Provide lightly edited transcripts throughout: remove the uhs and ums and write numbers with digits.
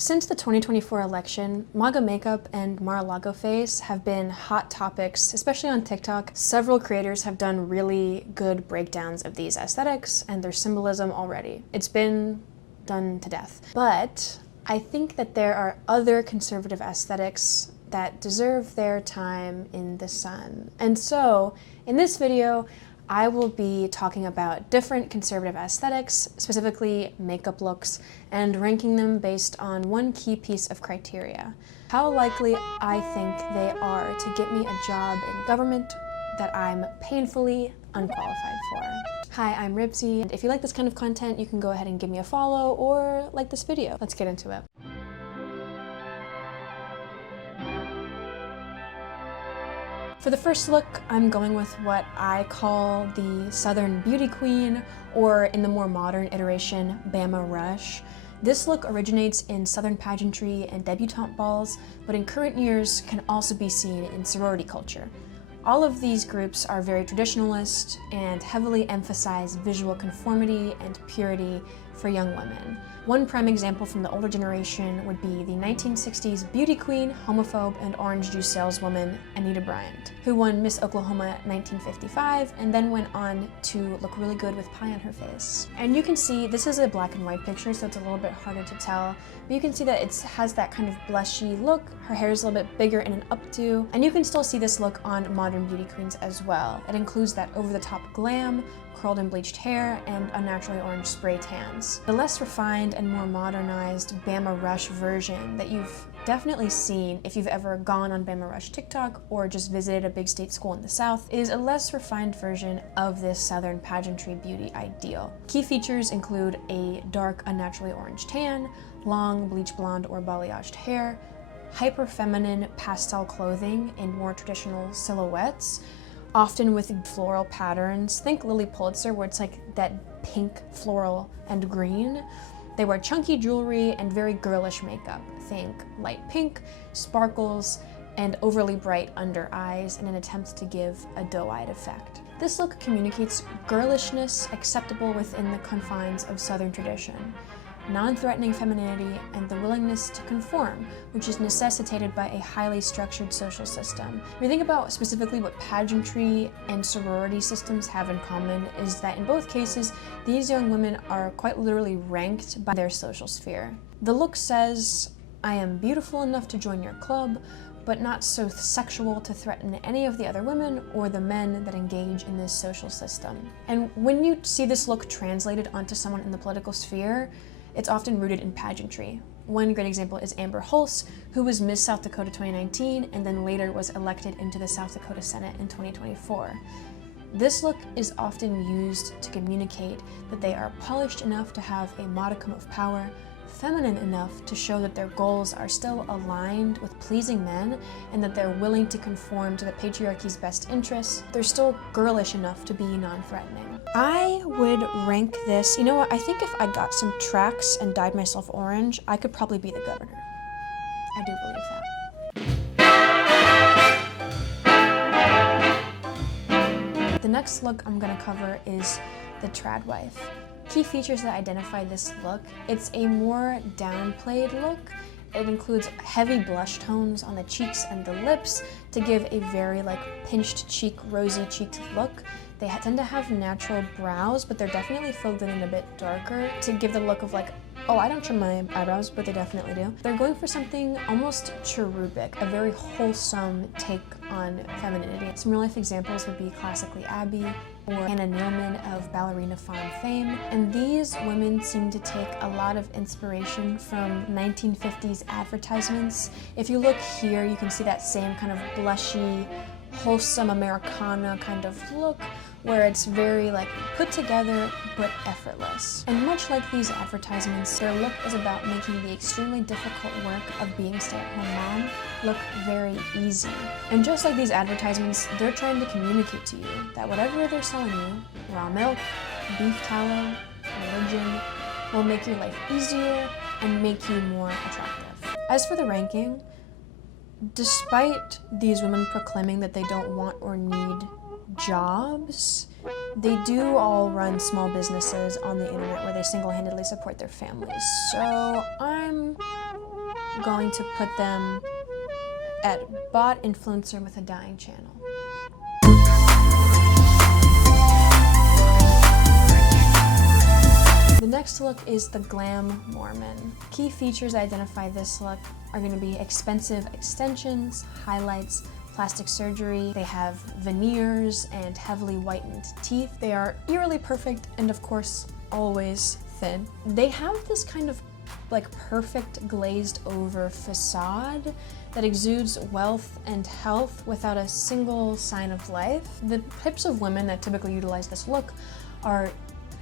Since the 2024 election, MAGA makeup and Mar-A-Lago face have been hot topics, especially on TikTok. Several creators have done really good breakdowns of these aesthetics and their symbolism already. It's been done to death. But I think that there are other conservative aesthetics that deserve their time in the sun. And so, in this video, I will be talking about different conservative aesthetics, specifically makeup looks, and ranking them based on one key piece of criteria: how likely I think they are to get me a job in government that I'm painfully unqualified for. Hi, I'm Ribsy, and if you like this kind of content, you can go ahead and give me a follow or like this video. Let's get into it. For the first look, I'm going with what I call the Southern Beauty Queen, or in the more modern iteration, Bama Rush. This look originates in Southern pageantry and debutante balls, but in current years can also be seen in sorority culture. All of these groups are very traditionalist and heavily emphasize visual conformity and purity for young women. One prime example from the older generation would be the 1960s beauty queen, homophobe, and orange juice saleswoman Anita Bryant, who won Miss Oklahoma 1955 and then went on to look really good with pie on her face. And you can see, this is a black and white picture, so it's a little bit harder to tell, but you can see that it has that kind of blushy look. Her hair is a little bit bigger in an updo, and you can still see this look on modern beauty queens as well. It includes that over-the-top glam, curled and bleached hair, and unnaturally orange spray tans. The less refined and more modernized Bama Rush version that you've definitely seen if you've ever gone on Bama Rush TikTok or just visited a big state school in the South is a less refined version of this Southern pageantry beauty ideal. Key features include a dark unnaturally orange tan, long bleach blonde or balayaged hair, hyper feminine pastel clothing in more traditional silhouettes, often with floral patterns. Think Lily Pulitzer, where it's like that pink, floral, and green. They wear chunky jewelry and very girlish makeup. Think light pink, sparkles, and overly bright under eyes in an attempt to give a doe-eyed effect. This look communicates girlishness acceptable within the confines of Southern tradition, non-threatening femininity, and the willingness to conform, which is necessitated by a highly structured social system. When you think about specifically what pageantry and sorority systems have in common, is that in both cases, these young women are quite literally ranked by their social sphere. The look says, "I am beautiful enough to join your club, but not so sexual to threaten any of the other women or the men that engage in this social system." And when you see this look translated onto someone in the political sphere, it's often rooted in pageantry. One great example is Amber Hulse, who was Miss South Dakota 2019 and then later was elected into the South Dakota Senate in 2024. This look is often used to communicate that they are polished enough to have a modicum of power, feminine enough to show that their goals are still aligned with pleasing men, and that they're willing to conform to the patriarchy's best interests. They're still girlish enough to be non-threatening. I would rank this, you know what, I think if I got some tracks and dyed myself orange, I could probably be the governor. I do believe that. The next look I'm gonna cover is the trad wife. Key features that identify this look: it's a more downplayed look. It includes heavy blush tones on the cheeks and the lips to give a very pinched cheek, rosy cheeked look. They tend to have natural brows, but they're definitely filled in a bit darker to give the look of oh, I don't trim my eyebrows, but they definitely do. They're going for something almost cherubic, a very wholesome take on femininity. Some real life examples would be classically Abby or Anna Neilman of Ballerina Farm fame. And these women seem to take a lot of inspiration from 1950s advertisements. If you look here, you can see that same kind of blushy, wholesome Americana kind of look, where it's very put together but effortless. And much like these advertisements, their look is about making the extremely difficult work of being a stay-at-home mom look very easy. And just like these advertisements, they're trying to communicate to you that whatever they're selling you, raw milk, beef tallow, religion, will make your life easier and make you more attractive. As for the ranking, despite these women proclaiming that they don't want or need jobs, they do all run small businesses on the internet where they single-handedly support their families. So I'm going to put them at bot influencer with a dying channel. The next look is the GlaMormon. Key features that identify this look are going to be expensive extensions, highlights, plastic surgery. They have veneers and heavily whitened teeth. They are eerily perfect and of course always thin. They have this kind of like perfect glazed over facade that exudes wealth and health without a single sign of life. The types of women that typically utilize this look are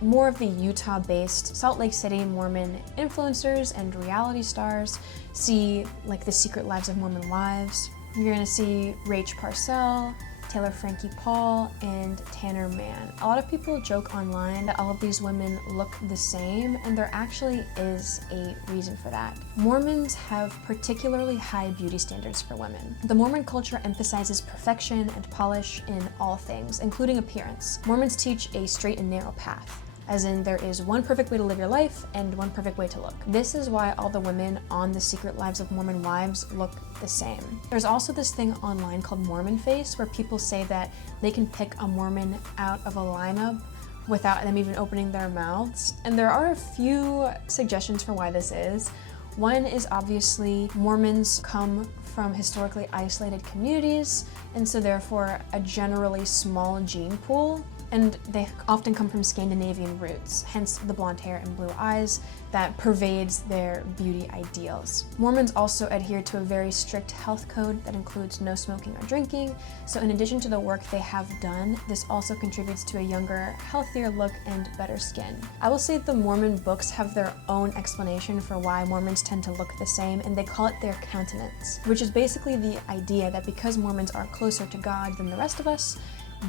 more of the Utah-based Salt Lake City Mormon influencers and reality stars. See like The Secret Lives of Mormon Wives. You're gonna see Rach Parcell, Taylor Frankie Paul, and Tanner Mann. A lot of people joke online that all of these women look the same, and there actually is a reason for that. Mormons have particularly high beauty standards for women. The Mormon culture emphasizes perfection and polish in all things, including appearance. Mormons teach a straight and narrow path, as in there is one perfect way to live your life and one perfect way to look. This is why all the women on The Secret Lives of Mormon Wives look the same. There's also this thing online called Mormon face, where people say that they can pick a Mormon out of a lineup without them even opening their mouths. And there are a few suggestions for why this is. One is obviously Mormons come from historically isolated communities, and so therefore a generally small gene pool. And they often come from Scandinavian roots, hence the blonde hair and blue eyes that pervades their beauty ideals. Mormons also adhere to a very strict health code that includes no smoking or drinking, so in addition to the work they have done, this also contributes to a younger, healthier look and better skin. I will say the Mormon books have their own explanation for why Mormons tend to look the same, and they call it their countenance, which is basically the idea that because Mormons are closer to God than the rest of us,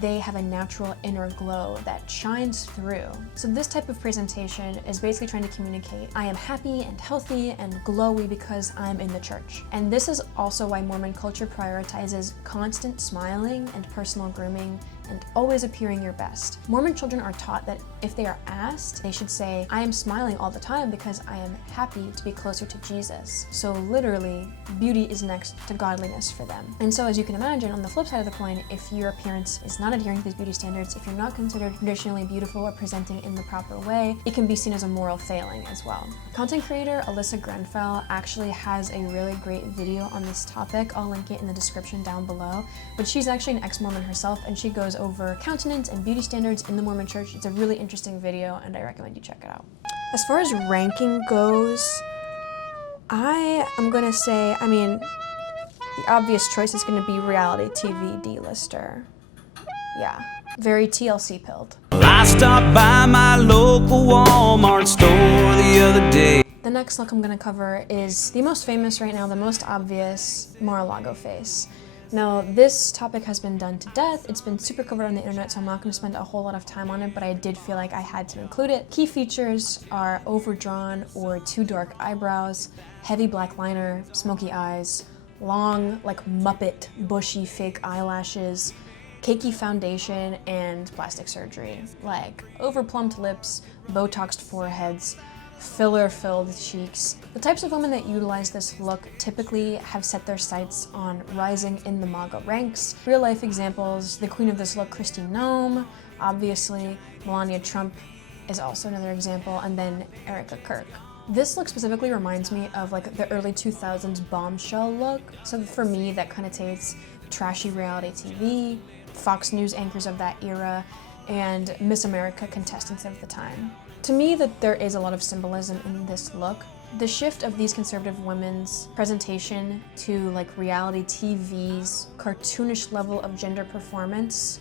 they have a natural inner glow that shines through. So this type of presentation is basically trying to communicate, I am happy and healthy and glowy because I'm in the church. And this is also why Mormon culture prioritizes constant smiling and personal grooming and always appearing your best. Mormon children are taught that if they are asked, they should say, I am smiling all the time because I am happy to be closer to Jesus. So literally, beauty is next to godliness for them. And so as you can imagine, on the flip side of the coin, if your appearance is not adhering to these beauty standards, if you're not considered traditionally beautiful or presenting in the proper way, it can be seen as a moral failing as well. Content creator Alyssa Grenfell actually has a really great video on this topic. I'll link it in the description down below. But she's actually an ex-Mormon herself, and she goes over countenance and beauty standards in the Mormon church. It's a really interesting video, and I recommend you check it out. As far as ranking goes, I am gonna say, the obvious choice is gonna be reality TV D-lister. Yeah, very TLC pilled. I stopped by my local Walmart store the other day. The next look I'm gonna cover is the most famous right now, the most obvious Mar-A-Lago face. Now, this topic has been done to death. It's been super covered on the internet, so I'm not going to spend a whole lot of time on it, but I did feel like I had to include it. Key features are overdrawn or too dark eyebrows, heavy black liner, smoky eyes, long, like Muppet, bushy fake eyelashes, cakey foundation, and plastic surgery, like overplumped lips, Botoxed foreheads, filler-filled cheeks. The types of women that utilize this look typically have set their sights on rising in the MAGA ranks. Real-life examples, the queen of this look, Kristi Noem, obviously, Melania Trump is also another example, and then Erica Kirk. This look specifically reminds me of like the early 2000s bombshell look. So for me, that connotates trashy reality TV, Fox News anchors of that era, and Miss America contestants of the time. To me, that there is a lot of symbolism in this look. The shift of these conservative women's presentation to like reality TV's cartoonish level of gender performance.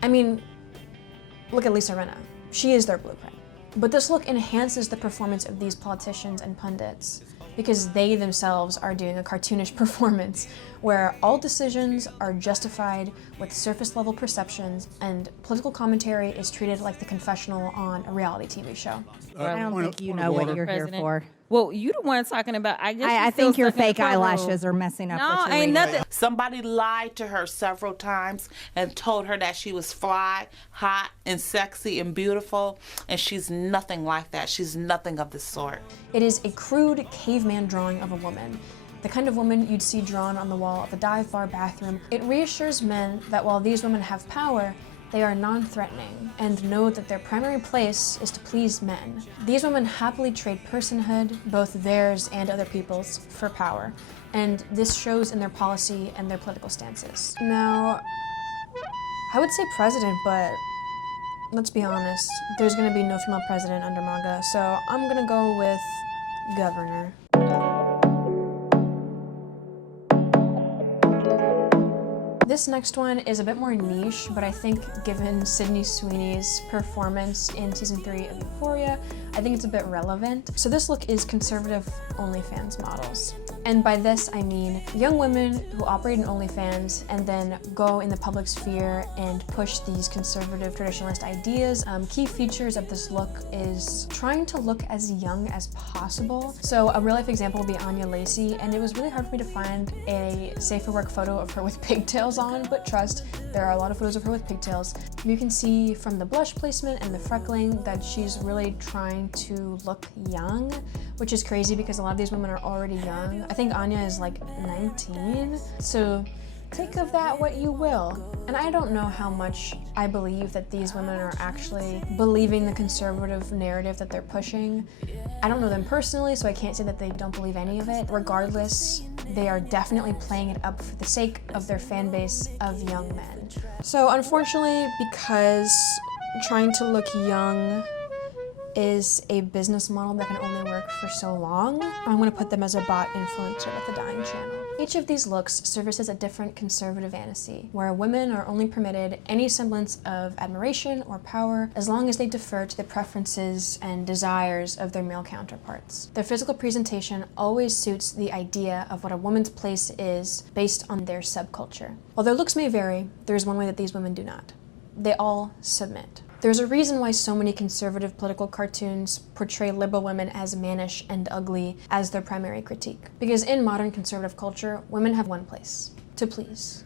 Look at Lisa Rinna. She is their blueprint. But this look enhances the performance of these politicians and pundits because they themselves are doing a cartoonish performance where all decisions are justified with surface level perceptions and political commentary is treated like the confessional on a reality TV show. I don't think you know what you're here for. Well, you the one talking about. I guess I think your fake eyelashes are messing up. No, what you're ain't reading. nothing. Somebody lied to her several times and told her that she was fly, hot, and sexy and beautiful, and she's nothing like that. She's nothing of the sort. It is a crude caveman drawing of a woman, the kind of woman you'd see drawn on the wall of a dive bar bathroom. It reassures men that while these women have power, they are non-threatening and know that their primary place is to please men. These women happily trade personhood, both theirs and other people's, for power, and this shows in their policy and their political stances. Now, I would say president, but let's be honest, there's gonna be no female president under manga, so I'm gonna go with governor. This next one is a bit more niche, but I think given Sydney Sweeney's performance in season 3 of Euphoria, I think it's a bit relevant. So this look is conservative OnlyFans models. And by this, I mean young women who operate in OnlyFans and then go in the public sphere and push these conservative traditionalist ideas. Key features of this look is trying to look as young as possible. So a real life example will be Anya Lacey, and it was really hard for me to find a safe for work photo of her with pigtails on, but trust, there are a lot of photos of her with pigtails. You can see from the blush placement and the freckling that she's really trying to look young, which is crazy because a lot of these women are already young. I think Anya is like 19, so take of that what you will. And I don't know how much I believe that these women are actually believing the conservative narrative that they're pushing. I don't know them personally, so I can't say that they don't believe any of it. Regardless, they are definitely playing it up for the sake of their fan base of young men. So unfortunately, because trying to look young is a business model that can only work for so long, I'm gonna put them as a bot influencer with a dying channel. Each of these looks services a different conservative fantasy, where women are only permitted any semblance of admiration or power as long as they defer to the preferences and desires of their male counterparts. Their physical presentation always suits the idea of what a woman's place is based on their subculture. While their looks may vary, there is one way that these women do not. They all submit. There's a reason why so many conservative political cartoons portray liberal women as mannish and ugly as their primary critique. Because in modern conservative culture, women have one place: to please.